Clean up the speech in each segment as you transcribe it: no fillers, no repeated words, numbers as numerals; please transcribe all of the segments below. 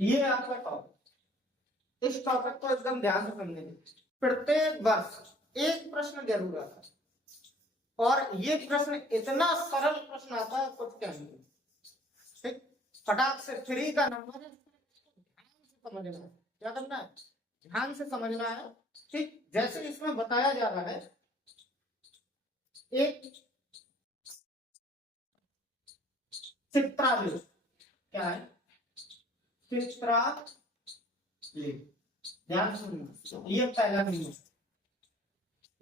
ये आपका टॉपिक, इस टॉपिक को एकदम ध्यान से समझेंगे। प्रत्येक वर्ष एक प्रश्न जरूर आता है, और ये प्रश्न इतना सरल प्रश्न आता है कुछ कहने नहीं। ठीक, फटाक से 3 का नंबर है, ध्यान से समझना है। क्या करना है? ध्यान से समझना है। ठीक, जैसे इसमें बताया जा रहा है, एक चित्रालेख। क्या है? चित्रालेख। ध्यान से सुनना, ये पहला नहीं है,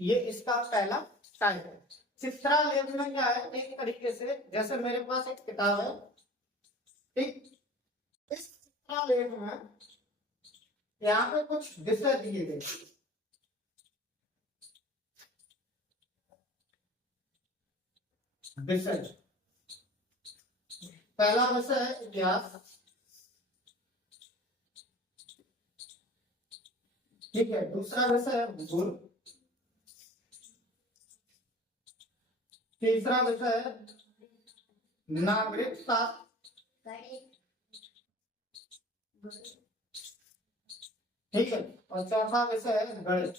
ये इसका पहला टाइप है। चित्रालेख में क्या है? एक तरीके से जैसे मेरे पास एक किताब है, ठीक, इस चित्रालेख में यहाँ पे कुछ विषय दिए गए। विषय, पहला विषय है इतिहास, ठीक है। दूसरा विषय है भूगोल, तीसरा विषय है नागरिक शास्त्र, ठीक है, और चौथा विषय है गणित,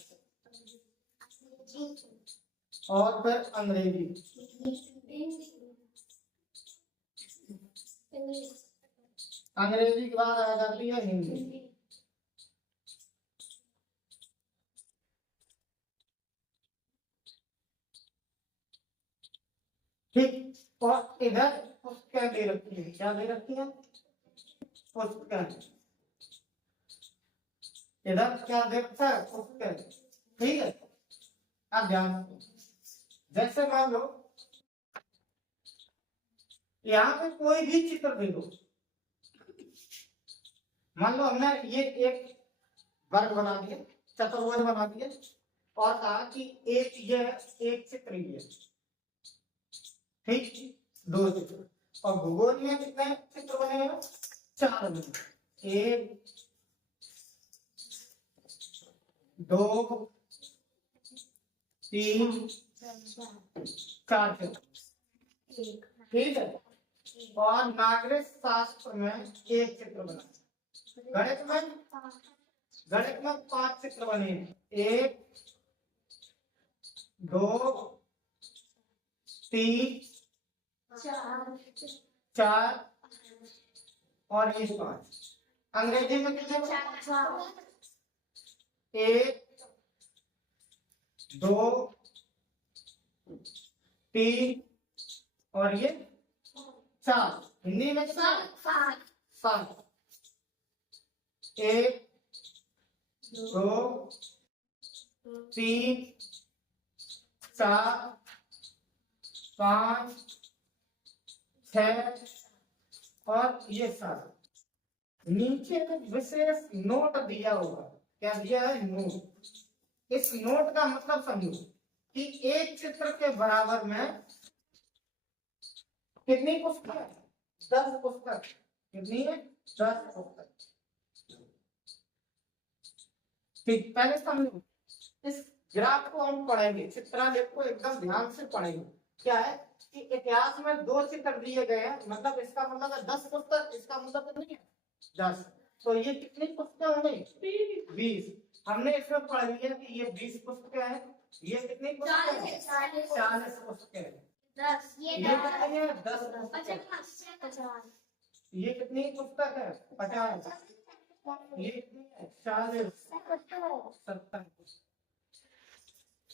और फिर अंग्रेजी। अंग्रेजी के बाद आ जाती है हिंदी। ठीक, और इधर पुस्तकें दे रखी है। क्या दे रखी है? पुस्तकें। इधर क्या दे रखा है? पुस्तकें। ठीक है, अब ध्यान, जैसे मान लो यहाँ पे कोई भी चित्र दे दो। मान लो हमने ये एक वर्ग बना दिया, चतुर्भुज बना दिया, और कहा कि एक ये एक चित्र ये, ठीक, 2 चित्र। और भूगोल में कितने चित्र बनेगा? 4 बने। 1 2 3 4 चित्र, ठीक है। और नागरिक शास्त्र में एक चित्र बना। गणित में 5 चित्र बने। 1 2 3 4 और ये 5। अंग्रेजी में कितने? 1 2 3 और ये 4। हिंदी में कितना? 7। 1 2 3 4 5 6 और ये 7। नीचे विशेष नोट दिया होगा। क्या दिया है? नोट। इस नोट का मतलब समझो कि एक चित्र के बराबर में कितनी पुस्तक? 10 पुस्तक। कितनी है? 10 पुस्तक। ठीक, पहले समझो, इस ग्राफ को हम पढ़ेंगे, चित्रालेख को एकदम ध्यान से पढ़ेंगे। क्या है कि इतिहास में 2 चित्र दिए गए हैं, मतलब इसका मतलब है 10 पुस्तक। इसका मतलब कितनी है? 10। तो ये कितनी पुस्तकें होंगी? 20। हमने इसमें पढ़ लिया कि ये 20 पुस्तकें हैं। ये कितनी पुस्तकें हैं? 40 पुस्तकें हैं। ये कितनी है? 10 पुस्तकें। ये कितनी पुस्तक है? 50। ये कितनी है? 40 70।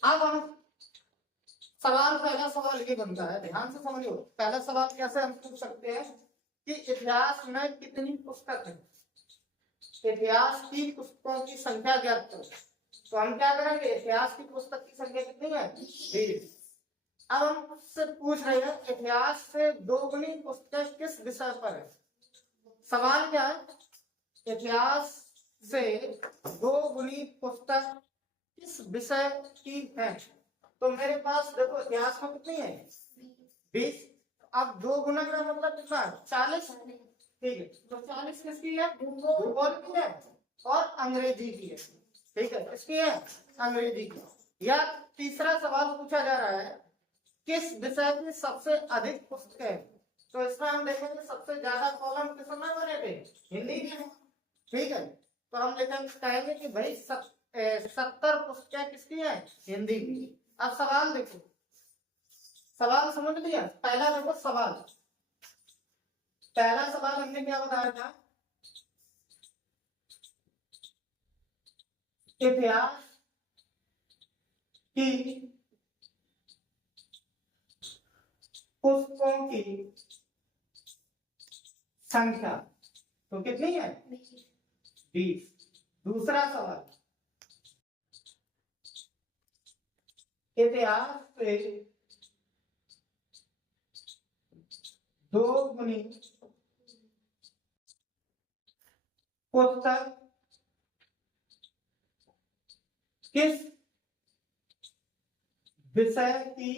अब हम पहला सवाल ये बनता है, ध्यान से समझो। पहला सवाल कैसे हम पूछ सकते हैं कि इतिहास में कितनी पुस्तक है? इतिहास की पुस्तकों की संख्या ज्ञात करो। तो हम क्या करेंगे? इतिहास की पुस्तक की संख्या कितनी है? 20। अब हम उससे पूछ रहे हैं इतिहास से 2 गुनी पुस्तक किस विषय पर है? सवाल क्या है? इतिहास से 2 गुनी पुस्तक किस विषय की है? तो मेरे पास देखो इतिहास में कितनी है? 20। अब 2 गुना का मतलब कितना? 40। ठीक है, तो 40 किसकी है? भूगोल की है और अंग्रेजी की है। ठीक है, इसकी है अंग्रेजी की। या तीसरा सवाल पूछा जा रहा है किस विषय की सबसे अधिक पुस्तकें, तो इसमें हम देखेंगे सबसे ज्यादा कॉलम किसमें बनेंगे, हिंदी के। ठीक है, तो हम कहेंगे कि भाई 70 पुस्तकें किसकी है, हिंदी की। अब सवाल देखो, सवाल समझ लिया। पहला देखो सवाल, पहला सवाल हमने क्या बताया था, इतिहास की पुस्तकों की संख्या तो कितनी है, 20। दूसरा सवाल, इतिहास से 2 गुनी पुस्तक किस विषय की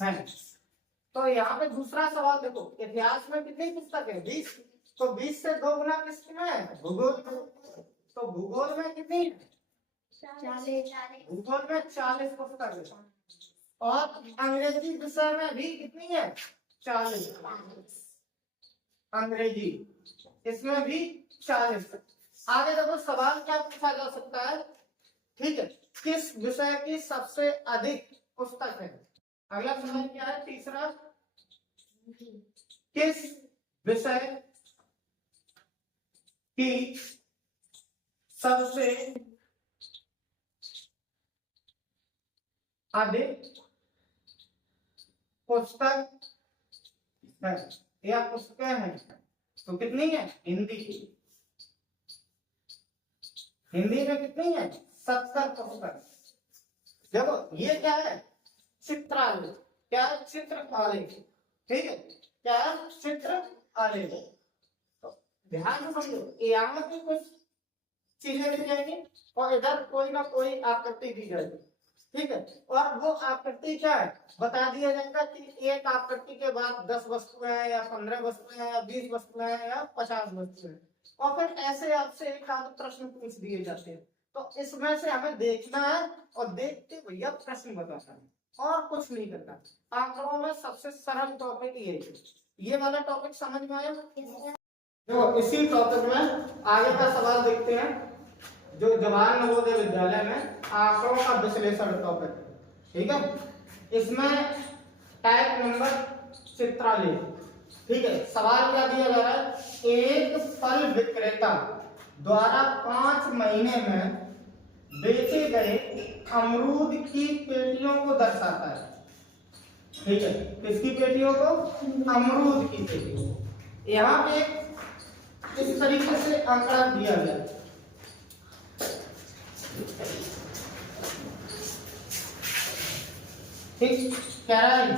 है। तो यहाँ पे दूसरा सवाल देखो, इतिहास में कितनी पुस्तक है, 20। तो 20 से 2 गुना किसमें है, भूगोल में। तो भूगोल में कितनी है, 40। भूगोल में 40 पुस्तक है। और अंग्रेजी विषय में भी कितनी है, 40। अंग्रेजी इसमें भी 40। आगे देखो सवाल क्या पूछा जा सकता है, ठीक है, किस विषय की सबसे अधिक पुस्तक है। अगला सवाल क्या है, तीसरा, किस विषय की सबसे अधिक पुस्तक है या पुस्तकें हैं, तो कितनी है, हिंदी की। हिंदी में कितनी है, 70 पुस्तक। देखो ये क्या है, चित्रालय, क्या है, चित्र आलेख। ठीक है, क्या है, चित्र आलेख। तो ध्यान से समझो, यहाँ पे कुछ चीजें दी जाएंगी और इधर कोई ना कोई आकृति दी जाएगी। ठीक है, और वो आकृति क्या है, बता दिया जाएगा कि एक आकृति के बाद 10 वस्तुएं हैं या 15 वस्तुएं हैं या 20 वस्तुएं हैं या 50 वस्तुएं हैं। और फिर ऐसे आपसे एक आध प्रश्न पूछ दिए जाते हैं, तो इसमें से हमें देखना है और देख के भैया प्रश्न बताना है, और कुछ नहीं करना। आंकड़ों में सबसे सरल टॉपिक ये वाला टॉपिक समझ में आया। तो इसी टॉपिक में आगे का सवाल देखते हैं, जो जवाहर नवोदय विद्यालय में आंकड़ों का विश्लेषण टॉपिक है। ठीक है, इसमें टाइप नंबर चित्रालेख। ठीक है, सवाल क्या दिया जा रहा है, एक फल विक्रेता द्वारा 5 महीने में बेचे गए अमरूद की पेटियों को दर्शाता है। ठीक है, किसकी पेटियों को, अमरूद की पेटियों को। यहाँ पे इस तरीके से आंकड़ा दिया गया, ठीक, कह रहा है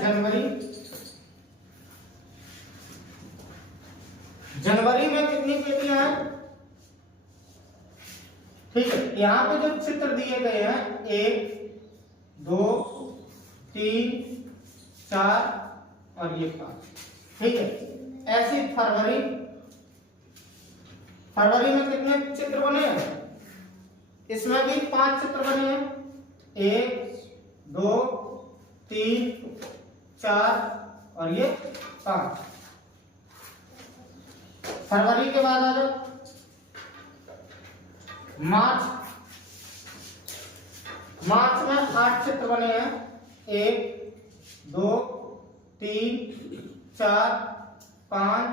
जनवरी में कितनी पेटियां हैं। ठीक है, यहाँ पे जो चित्र दिए गए हैं 1 2 3 4 और ये 5। ठीक है, ऐसी फरवरी में कितने चित्र बने हैं, इसमें भी 5 चित्र बने हैं, 1 2 3 4 और ये 5। फरवरी के बाद आ जाओ मार्च में 8 चित्र बने हैं, 1 2 3 4 5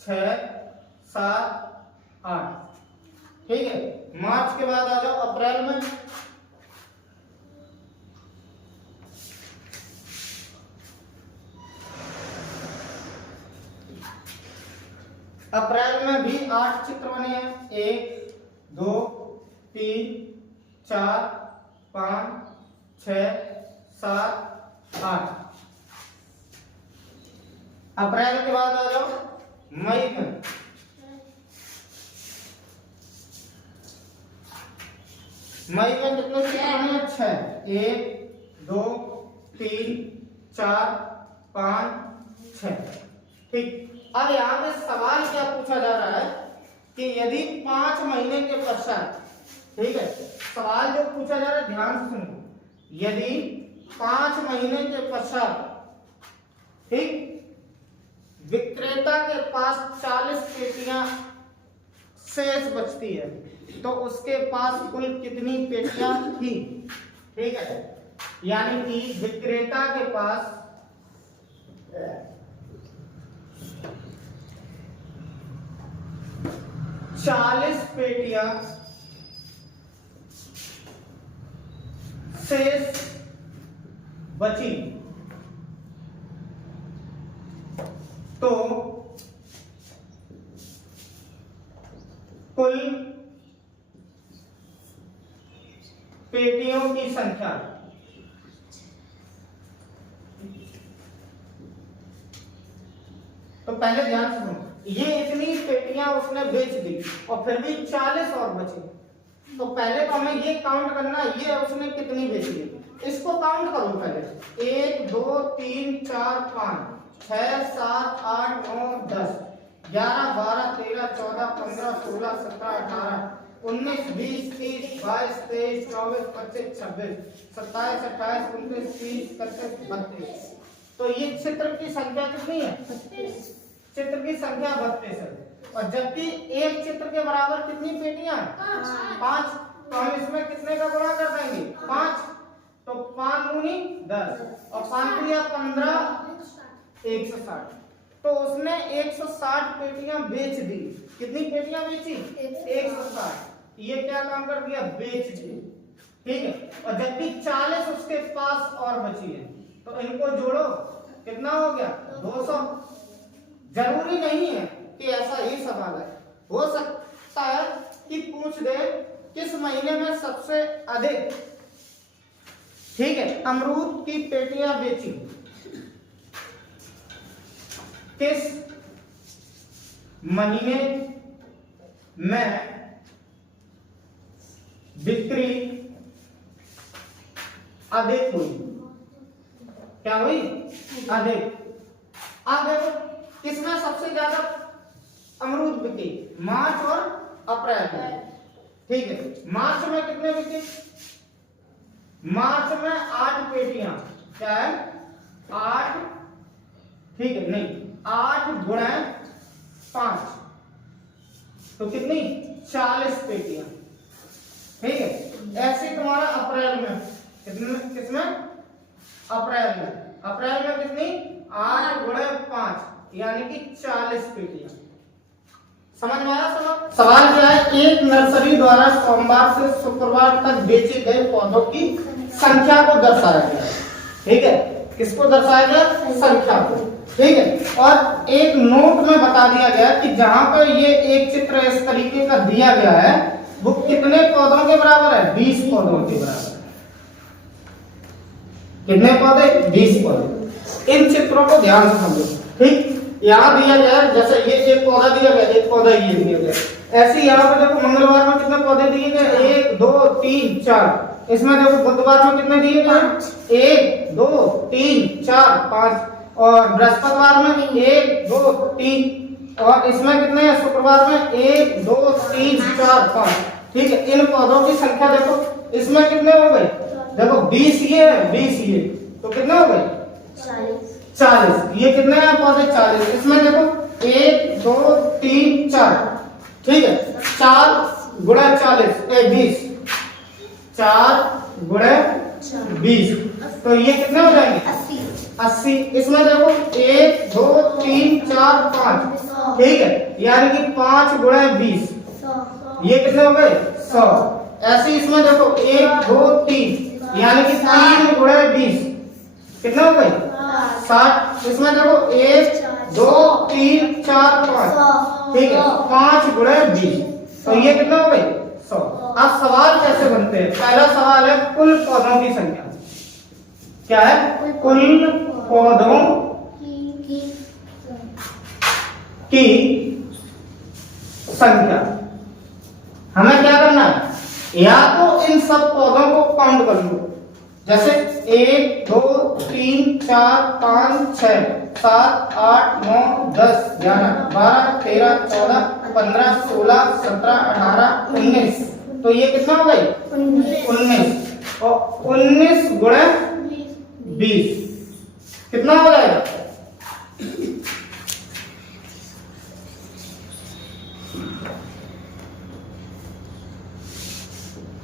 6 7 8। ठीक है, मार्च के बाद आ जाओ अप्रैल में, अप्रैल में भी 8 चित्र बने हैं, 1 2 3 4 5 6 7 8। अप्रैल के बाद आ जाओ मई में, मई में कितने चित्र बने हैं, 6 1 2 3 4 5 6। ठीक, अब यहाँ पे सवाल क्या पूछा जा रहा है कि यदि 5 महीने के पश्चात, ठीक है, सवाल जो पूछा जा रहा है ध्यान से सुनो, यदि 5 महीने के पश्चात, ठीक, विक्रेता के पास 40 पेटियां शेष बचती है, तो उसके पास कुल कितनी पेटियां थी? ठीक है, यानी कि विक्रेता के पास 40 पेटियां शेष बची, तो कुल पेटियों की संख्या तो पहले ध्यान से सुनो, ये इतनी पेटियां उसने बेच दी और फिर भी 40 और बची, तो पहले तो हमें ये काउंट करना, ये उसने कितनी बेची, इसको काउंट करो पहले। 1 2 3 4 5 6 7 8 9 10 11 12 13 14 15 16 17 18 19 20 30 22 23 24 25 26 27 28 29 30 31 32। तो ये चित्र की संख्या कितनी है? चित्र की संख्या 32 है, और जबकि एक चित्र के बराबर कितनी पेटियां? 5। तो हम इसमें कितने का गुणा कर देंगे? 5। तो 5 दूनी 10 और 5 या 15, 160। तो उसने 160 पेटियां बेच दी। कितनी पेटियां बेची? 160। ये क्या काम कर दिया? बेच दी। ठीक है, और जबकि 40 उसके पास और बची है, तो इनको जोड़ो, कितना हो गया? 200। जरूरी नहीं है कि ऐसा ही सवाल है, हो सकता है कि पूछ दे किस महीने में सबसे अधिक, ठीक है, अमरूद की पेटियां बेची, किस महीने में बिक्री अधिक हुई? क्या हुई? अधिक। अब देखो किसमें सबसे ज्यादा अमरूद बिके? मार्च और अप्रैल में। ठीक है, मार्च में कितने बिके? मार्च में 8 पेटियां। क्या है? 8, ठीक है, नहीं, 8 गुणा 5, तो कितनी? 40 पेटियां। ठीक है, ऐसे तुम्हारा अप्रैल में किसमें? अप्रैल में कितनी? 8 गुणा 5, यानी कि 40 पेटियां। समझ में आया? सवाल क्या है? एक नर्सरी द्वारा सोमवार से शुक्रवार तक बेचे गए पौधों की संख्या को दर्शाया गया। ठीक है, किसको दर्शाया गया? संख्या को। ठीक है, और एक नोट में बता दिया गया कि जहां पर ये एक चित्र इस तरीके का दिया गया है, वो कितने पौधों के बराबर है? 20 पौधों के बराबर। कितने पौधे? 20 पौधे। इन चित्रों को ध्यान से समझो। ठीक, यहाँ दिया गया है, जैसे ये एक पौधा दिया गया, एक पौधा ये दिया गया, ऐसे यहाँ पे देखो मंगलवार में कितने पौधे दिए गए? 1 2 3 4। इसमें देखो बुधवार में कितने दिए गए? 1 2 3 4 5। और बृहस्पतिवार में 1 2 3। और इसमें कितने हैं? शुक्रवार में 1 2 3 4 5। ठीक है, इन पौधों की संख्या देखो, इसमें कितने हो गए? देखो 20 ये है, 20 ये, तो कितने हो गए? 40। ये कितने हैं पौधे? 40। इसमें देखो 1 2 3 4। ठीक है, 4 गुणा 40 20, 4 गुणा 20, तो ये कितने हो जाएंगे? 80। इसमें देखो 1 2 3 4 5। ठीक है, यानी कि 5 गुणा 20, ये कितने हो गए? 100। ऐसे इसमें देखो 1 2 3, यानी कि 3 गुणा 20, कितने हो गए? 60। इसमें देखो 1 2 3 4 5। ठीक है, 5 गुणा 20, तो ये कितना हो गए? 100। अब सवाल कैसे बनते हैं? पहला सवाल है कुल पौधों की संख्या। क्या है? कुल पौधों की संख्या। हमें क्या करना है? या तो इन सब पौधों को काउंट कर लो, जैसे 1 2 3 4 5 6 7 8 9 10 11 12 13 14 15 16 17 18 19। तो ये कितना हो गए? 19। और 19 गुणा 20 कितना हो जाएगा?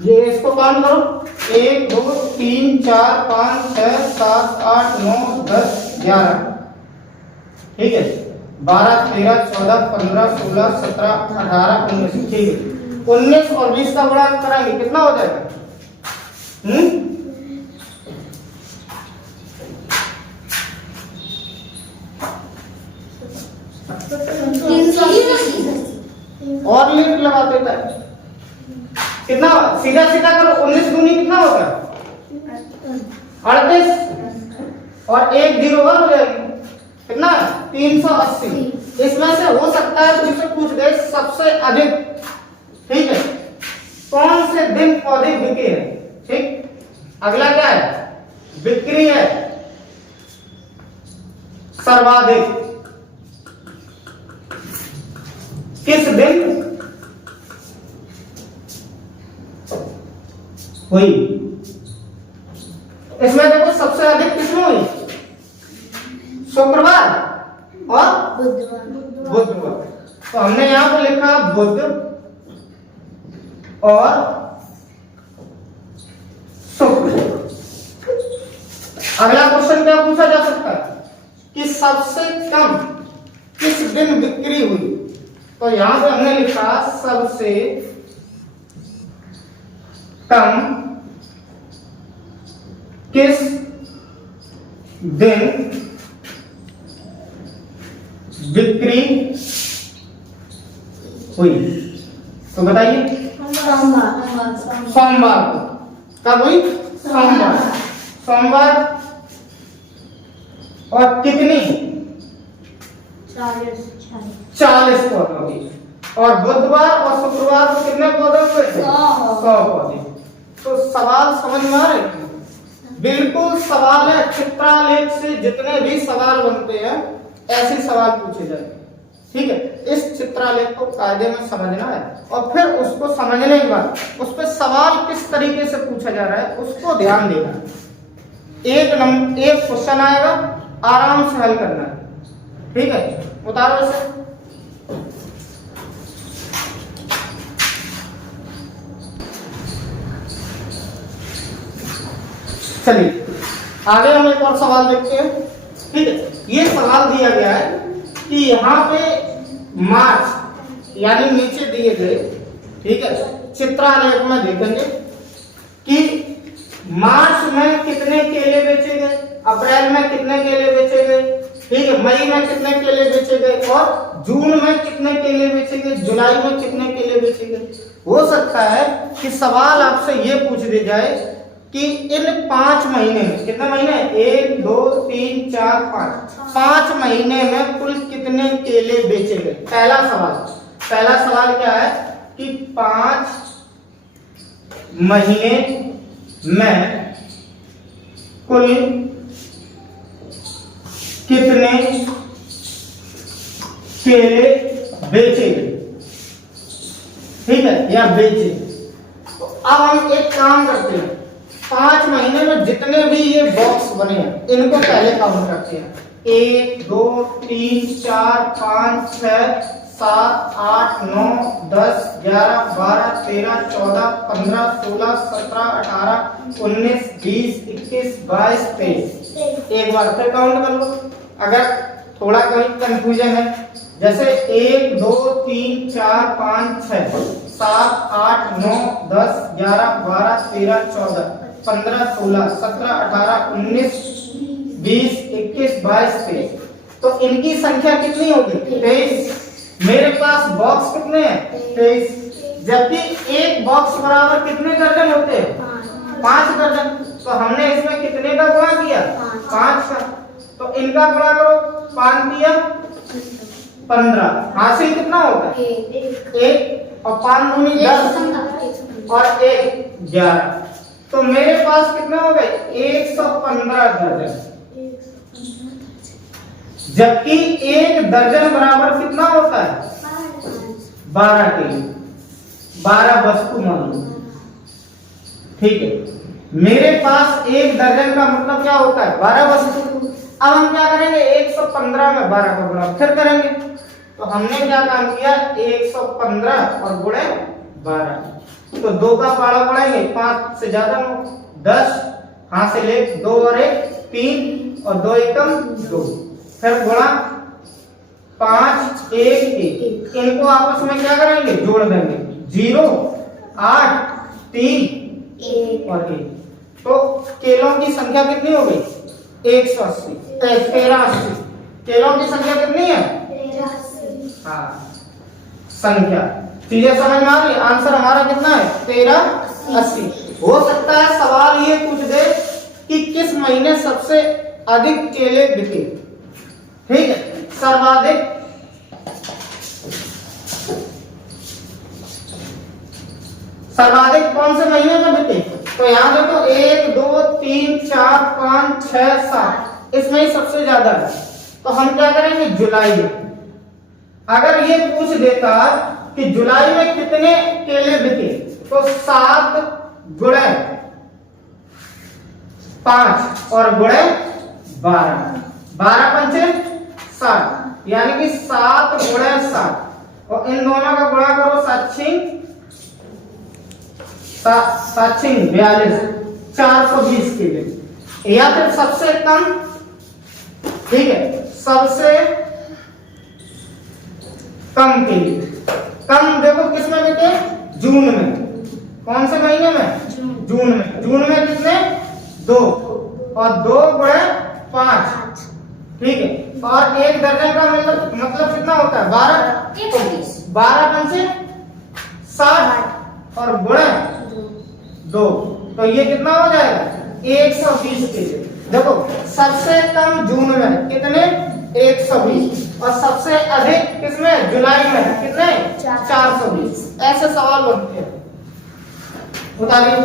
ये इसको काउंट करो, 1 2 3 4 5 6 7 8 9 10 11, ठीक है, 12 13 14 15 16 17 18 19, ठीक है। 19 और 20 का गुणा करेंगे कितना हो जाएगा? और लिमिट लगा देता है कितना? सीधा सीधा करो, 19 दूनी कितना होगा? 38 और 1 0 हो जाएगी कितना? 380। इसमें से हो सकता है तुमसे पूछ गए सबसे अधिक, ठीक है, कौन से दिन पौधे बिके हैं, ठीक। अगला क्या है? बिक्री है सर्वाधिक किस दिन हुई? इसमें देखो सबसे अधिक किसमें हुई? शुक्रवार और बुधवार। तो हमने यहां पर लिखा बुध और शुक्र। अगला क्वेश्चन क्या पूछा जा सकता है कि सबसे कम किस दिन बिक्री हुई? तो यहां पे हमने लिखा सबसे कम किस दिन बिक्री हुई? तो बताइए। सोमवार को। कब हुई? सोमवार। और कितनी? 40 पौधों की। और बुधवार और शुक्रवार को कितने पौधे हुए थे? 100 पौधे। तो सवाल समझ में आ रहे हैं? बिल्कुल सवाल है, चित्रालेख से जितने भी सवाल बनते हैं ऐसे सवाल पूछे जाएंगे, ठीक है। इस चित्रालेख को कायदे में समझना है और फिर उसको समझने के बाद उस पर सवाल किस तरीके से पूछा जा रहा है उसको ध्यान देना है। एक क्वेश्चन आएगा, आराम से हल करना है, ठीक है। उतारो इसे। चलिए आगे हम एक और सवाल देखते हैं, ठीक है। ये सवाल दिया गया है कि यहाँ पे मार्च यानी नीचे दिए गए, ठीक है, चित्रालेख में देखेंगे कि मार्च में कितने केले बेचे गए, अप्रैल में कितने केले बेचे गए, ठीक है, मई में कितने केले बेचे गए और जून में कितने केले बेचे गए, जुलाई में कितने केले बेचे गए। हो सकता है कि सवाल आपसे ये पूछ दिया जाए कि इन 5 महीने में, कितने महीने? 1 2 3 4 5 महीने में कुल कितने केले बेचे गए। पहला सवाल क्या है कि 5 महीने में कुल कितने केले बेचे गए, ठीक है, या बेचे। तो अब हम एक काम करते हैं, 5 महीने में जितने भी ये बॉक्स बने हैं इनको पहले काउंट करते हैं। 1 2 3 4 5 6 7 8 9 10 11 12 13 14 15 16 17 18 19 20 21 22 23। एक बार फिर काउंट कर लो अगर थोड़ा कहीं कंफ्यूजन है। जैसे 1 2 3 4 5 6 7 8 9 10 11 12 13 14 15 16 17 18 19 20 21 22 23। तो इनकी संख्या कितनी होगी? 23। मेरे पास बॉक्स कितने हैं? 23। जबकि एक बॉक्स बराबर कितने दर्जन होते हैं? 5 दर्जन। तो हमने इसमें कितने का गुणा किया? 5 का। तो इनका गुणा करो, 5 दिया 15, हासिल कितना होता है? 1 और 5 दूनी 10 और 1 11। तो मेरे पास कितने हो गए? 115 दर्जन। जबकि एक दर्जन बराबर कितना होता है? 12 केले, 12 वस्तु मान लो, ठीक है। मेरे पास एक दर्जन का मतलब क्या होता है 12 वस्तु। अब हम क्या करेंगे 115 में 12 का गुणा फिर करेंगे। तो हमने क्या काम किया 115 और गुणे 12। तो 2 का पाड़ा पढ़ेंगे 5 से ज्यादा 10, हाथ से ले 2 और 1 3 और 2 एकम 2, फिर गुणा 5 1 1। इनको आपस में क्या करेंगे जोड़ देंगे 0 8 3 और 1। तो केलों की संख्या कितनी हो गई 180 83। केलों की संख्या कितनी है 83। हाँ संख्या चीजें समझ में आ रही। आंसर हमारा कितना है 1380। हो सकता है सवाल ये पूछ दे कि किस महीने सबसे अधिक केले बिके। ठीक है सर्वाधिक कौन से महीने में बिके। तो यहाँ देखो 1 2 3 4 5 6 7 इसमें ही सबसे ज्यादा है। तो हम क्या करेंगे जुलाई में। अगर ये पूछ देता कि जुलाई में कितने केले बिके तो 7 गुणे 5 और गुणे 12 12 पंचे 60 यानी कि 7 गुणे 7 और इन दोनों का गुणा करो 7 42 420 केले। या फिर सबसे कम ठीक है सबसे कम के लिए कम देखो किस में बिके जून में। कौन से महीने में जून में। जून में कितने 2 और 2 गुणे 5 ठीक है। और एक दर्जन का मतलब कितना होता है 12 12 पंचे 60 और गुणे 2 तो ये कितना हो जाएगा 120 केले। देखो सबसे कम जून में कितने 120 और सबसे अधिक किसमें जुलाई में कितने 420। ऐसे सवाल बनते हैं बताइए।